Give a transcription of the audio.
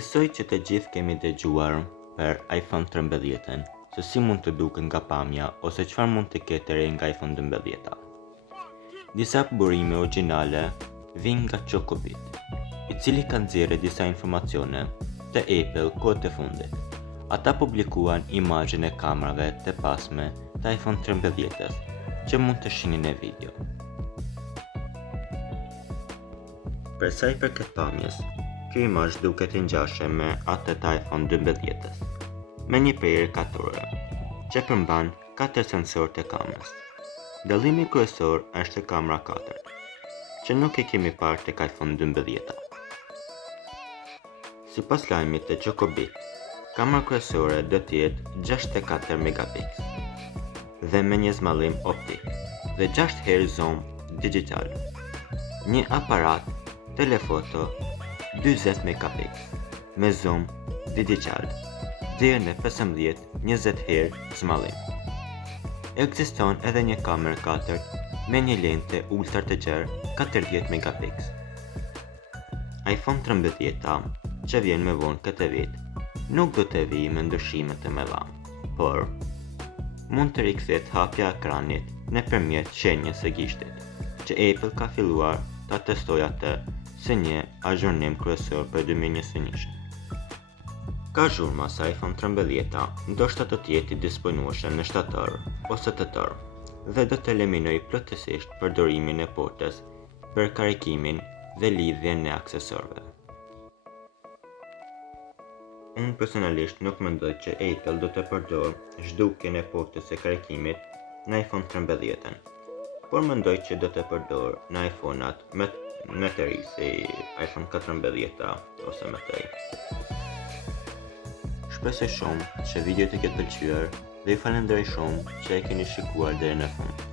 Besoj që të gjithë kemi dëgjuar për iPhone 13, se si mund të duken nga pamja ose çfarë mund të ketë re nga iPhone 12. Disa burime origjinale vijnë nga Chocobit, i cili ka nxjerrë disa informacione të Apple kohët e fundit. Ata publikuan imazhin e kamerave të pasme të iPhone 13-s, që mund të shihni në video. Për sa i përket pamjes, kjo imazh duket i ngjashme me atë të iPhone 12-s, me një pejër katrore, që përmban 4 sensorë të kamerës. Dallimi kryesor është kamera 4, që nuk e kemi parë tek iPhone 12. Sipas lajmit të Chocobit, kamera kryesore do të jetë 64 megapikël dhe me një zmallim optik dhe 6 herë zoom digital. Një aparat telefoto 40 megapikël me zoom digital deri në 15-20 herë zmallim. Ekziston edhe një kamerë 4 me një lente ultra të gjerë 40 megapikël. iPhone 13, që vjen me vonë këtë vit, nuk do të vijë me ndryshime të mëdha, por mund të rikthehet hapja e ekranit nëpërmjet shenjës së gishtit, që Apple ka filluar ta testojë atë si një azhurnim kryesor për 2021. Ka zhurma se iPhone 13 ndoshta do të jetë i disponueshëm në shtator ose tetor dhe do të eliminojë plotësisht përdorimin e portës për karikimin dhe lidhjen e aksesorëve. Unë personalisht nuk mendoj që Apple do të përdorë zhdukjen e portës së karikimit në iPhone 13, por mendoj që do të përdorë në iPhone-at më të ri si iPhone 14 ose më të ri. Shpresoj shumë që video të ketë pëlqyer dhe ju falenderoj shumë që e keni shikuar deri në fund.